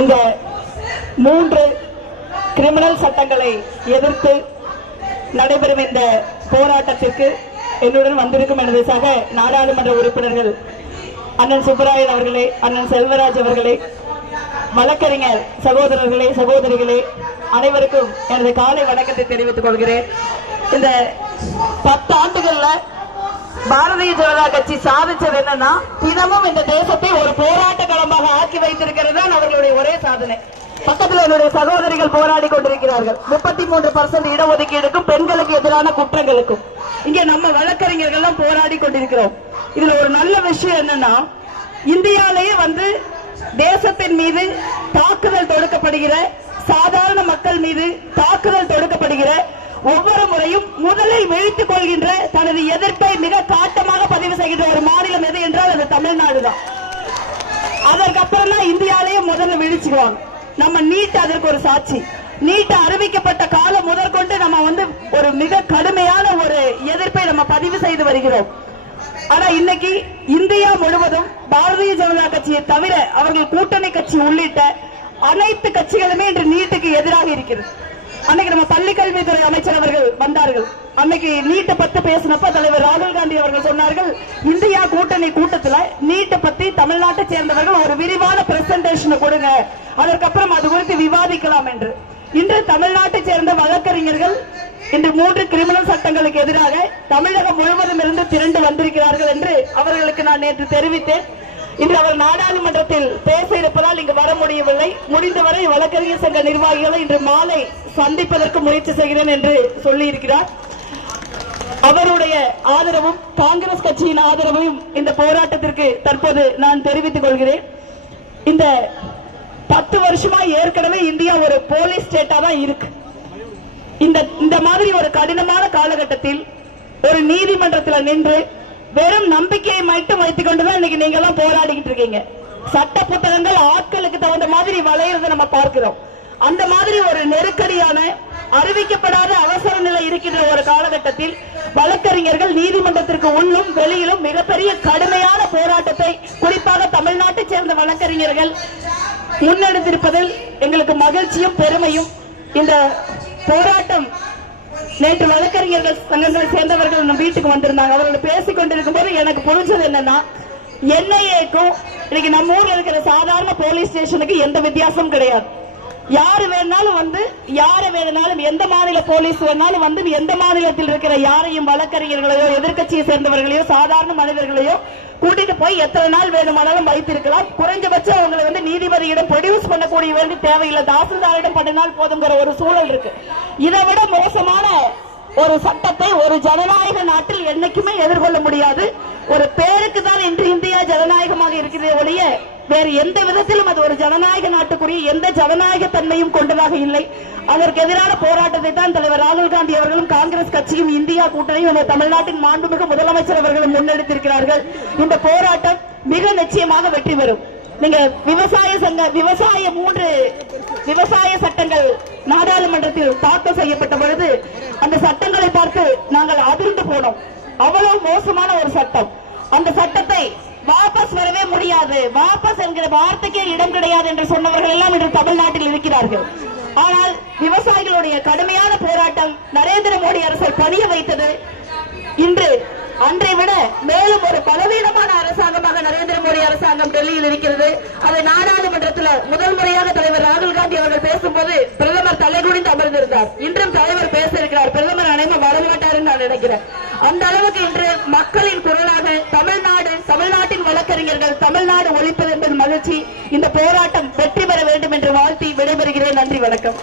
இந்த மூன்று கிரிமினல் சட்டங்களை எதிர்த்து நடைபெறும் இந்த போராட்டத்திற்கு என்னுடன் வந்திருக்கும் எனது சக நாடாளுமன்ற உறுப்பினர்கள் அண்ணன் சுப்பராயன் அவர்களே அண்ணன் செல்வராஜ் அவர்களே வழக்கறிஞர் சகோதரர்களே சகோதரிகளே அனைவருக்கும் எனது காலை வணக்கத்தை தெரிவித்துக் கொள்கிறேன். இந்த பத்து ஆண்டுகள்ல பாரதிய ஜனதா கட்சி சாதிச்சது என்னன்னா தினமும் இந்த தேசத்தை ஒரு போராட்ட களமாக ஆக்கி வைத்திருக்கிறது. என்னுடைய ஒரே சாதனை. பக்கத்தில் என்னுடைய சகோதரிகள் போராடி கொண்டிருக்கிறார்கள். முப்பத்தி மூன்று பர்சன்ட் இடஒதுக்கீடுக்கும் பெண்களுக்கு எதிரான குற்றங்களுக்கும். இங்கே நம்ம வழக்கறிஞர்கள் போராடி கொண்டிருக்கிறோம். இதுல ஒரு நல்ல விஷயம் என்னன்னா இந்தியாலேயே வந்து தேசத்தின் மீது தாக்குதல் தொடுக்கப்படுகிற சாதாரண மக்கள் மீது தாக்குதல் தொடுக்கப்படுகிற ஒவ்வொரு முறையும் முதலில் விழித்துக் கொள்கின்ற தனது எதிர்ப்பை மிக காட்டமாக பதிவு செய்கின்ற ஒரு மாநிலம் எது என்றால் அது தமிழ்நாடு தான். அதற்கப்புறம் தான் இந்தியாலேயே முதல்ல விழிச்சுக்குவாங்க. நம்ம நீட் அதற்கு ஒரு சாட்சி. நீட் அறிவிக்கப்பட்ட காலம் முதற்கொண்டு நம்ம வந்து ஒரு மிக கடுமையான ஒரு எதிர்ப்பை நம்ம பதிவு செய்து வருகிறோம். ஆனா இன்னைக்கு இந்தியா முழுவதும் பாரதிய ஜனதா கட்சியை தவிர அவர்கள் கூட்டணி கட்சி உள்ளிட்ட அனைத்து கட்சிகளுமே இன்று நீட்டுக்கு எதிராக இருக்கிறது. அன்னைக்கு நம்ம பள்ளி கல்வித்துறை அமைச்சர் அவர்கள் வந்தார்கள். அன்னைக்கு நீட்டை பத்தி பேசினப்ப தலைவர் ராகுல் காந்தி அவர்கள் சொன்னார்கள் இந்தியா கூட்டணி கூட்டத்துல நீட்டை பத்தி தமிழ்நாட்டை சேர்ந்தவர்கள் ஒரு விரிவான பிரசன்டேஷனை கொடுங்க. அதற்கப்புறம் அது குறித்து விவாதிக்கலாம் என்று. இன்று தமிழ்நாட்டை சேர்ந்த வழக்கறிஞர்கள் இன்று மூன்று கிரிமினல் சட்டங்களுக்கு எதிராக தமிழகம் முழுவதும் இருந்து திரண்டு வந்திருக்கிறார்கள் என்று அவர்களுக்கு நான் நேற்று தெரிவித்தேன். இன்று அவர் நாடாளுமன்றத்தில் பேச இருப்பதால் இங்கு வர முடியவில்லை. முடிந்தவரை வழக்கறிஞர் சங்க நிர்வாகிகளை இன்று மாலை சந்திப்பதற்கு முயற்சி செய்கிறேன் என்று சொல்லியிருக்கிறார். அவருடைய ஆதரவும் காங்கிரஸ் கட்சியின் ஆதரவையும் இந்த போராட்டத்திற்கு தற்போது நான் தெரிவித்துக் கொள்கிறேன். இந்த பத்து வருஷமா ஏற்கனவே இந்தியா ஒரு போலீஸ் ஸ்டேட்டா தான் இருக்கு. இந்த இந்த மாதிரி ஒரு கடினமான காலகட்டத்தில் ஒரு நீதிமன்றத்தில் நின்று வெறும் நம்பிக்கையை மட்டும் வைத்துக் கொண்டுதான் இன்னைக்கு நீங்க எல்லாம் போராடிக்கிட்டு இருக்கீங்க. சட்ட புத்தகங்கள் ஆட்களுக்கு தகுந்த மாதிரி வளையறதை நம்ம பார்க்கிறோம். அந்த மாதிரி ஒரு நெருக்கடியான அறிவிக்கப்படாத அவசர நிலை இருக்கின்ற ஒரு காலகட்டத்தில் வழக்கறிஞர்கள் நீதிமன்றத்திற்கு உள்ளும் வெளியிலும் மிகப்பெரிய கடுமையான போராட்டத்தை குறிப்பாக தமிழ்நாட்டை சேர்ந்த வழக்கறிஞர்கள் முன்னெடுத்திருப்பதில் எங்களுக்கு மகிழ்ச்சியும் பெருமையும். இந்த போராட்டம் நேற்று வழக்கறிஞர்கள் சங்கங்களை சேர்ந்தவர்கள் நம்ம வீட்டுக்கு வந்திருந்தாங்க. அவர்கள் பேசிக் கொண்டிருக்கும் போது எனக்கு புரிஞ்சது என்னன்னா என்ஐஏக்கும் இன்னைக்கு நம்ம ஊர்ல இருக்கிற சாதாரண போலீஸ் ஸ்டேஷனுக்கு எந்த வித்தியாசமும் கிடையாது. யாரு வேணாலும் வந்து யாரு வேணாலும் எந்த மாநில போலீஸ் வேணாலும் வந்து எந்த மாநிலத்தில் இருக்கிற யாரையும் வழக்கறிஞர்களையோ எதிர்க்கட்சியை சேர்ந்தவர்களையோ சாதாரண மனிதர்களையோ கூட்டிட்டு போய் எத்தனை நாள் வேணுமானாலும் வைத்திருக்கலாம். குறைஞ்சபட்சம் அவங்களை வந்து நீதிபதியிடம் ப்ரொடியூஸ் பண்ணக்கூடிய வேண்டிய தேவையில்லை. தாசில்தாரிடம் பண்ணினால் போதுங்கிற ஒரு சூழல் இருக்கு. இதை விட மோசமான ஒரு சட்டத்தை ஒரு ஜனநாயக நாட்டில் என்னைக்குமே எதிர்கொள்ள முடியாது. ஒரு பேருக்கு தான் இன்று இந்தியா ஜனநாயகமாக இருக்கிறதே ஒழிய வேறு எந்த விதத்திலும் அது ஒரு ஜனநாயக நாட்டுக்குரிய எந்த ஜனநாயக தன்மையும் கொண்டதாக இல்லை. அதற்கு எதிரான போராட்டத்தை தான் தலைவர் ராகுல் காந்தி அவர்களும் காங்கிரஸ் கட்சியும் இந்தியா கூட்டணியும் இந்த தமிழ்நாட்டின் மாண்புமிகு முதலமைச்சர் அவர்களும் முன்னெடுத்திருக்கிறார்கள். இந்த போராட்டம் மிக நிச்சயமாக வெற்றி பெறும். நீங்க விவசாய சங்க விவசாய மூன்று விவசாய சட்டங்கள் நாடாளுமன்றத்தில் தாக்கல் செய்யப்பட்ட பொழுது அந்த சட்டங்களை பார்த்து நாங்கள் அதிர்ந்து போனோம். அவ்வளவு மோசமான ஒரு சட்டம். அந்த சட்டத்தை வாபஸ் வரவே முடியாது. வாபஸ் என்கிற வார்த்தைக்கே இடம் கிடையாது என்று சொன்னவர்கள் எல்லாம் இன்று தமிழ்நாட்டில் இருக்கிறார்கள். ஆனால் விவசாயிகளுடைய கடுமையான போராட்டம் நரேந்திர மோடி அரசை பணிய வைத்தது. இன்று அன்றை விட மேலும் ஒரு பலவீனமான அரசாங்கமாக நரேந்திர மோடி அரசாங்கம் டெல்லியில் இருக்கிறது. அதை நாடாளுமன்றத்தில் முதல் முறையாக தலைவர் ராகுல் காந்தி அவர்கள் பேசும்போது பிரதமர் தலைகுனிந்து அமர்ந்திருந்தார். இன்றும் தலைவர் பேச இருக்கிறார் பிரதமர் அனைவரும் வரமாட்டார் நான் நினைக்கிறேன். அந்த அளவுக்கு இன்று மக்களின் குரலாக தமிழ்நாடு தமிழ்நாட்டின் வழக்கறிஞர்கள் தமிழ்நாடு ஒழிப்பது என்பது மகிழ்ச்சி. இந்த போராட்டம் வெற்றி பெற வேண்டும் என்று வாழ்த்தி விடைபெறுகிறேன். நன்றி வணக்கம்.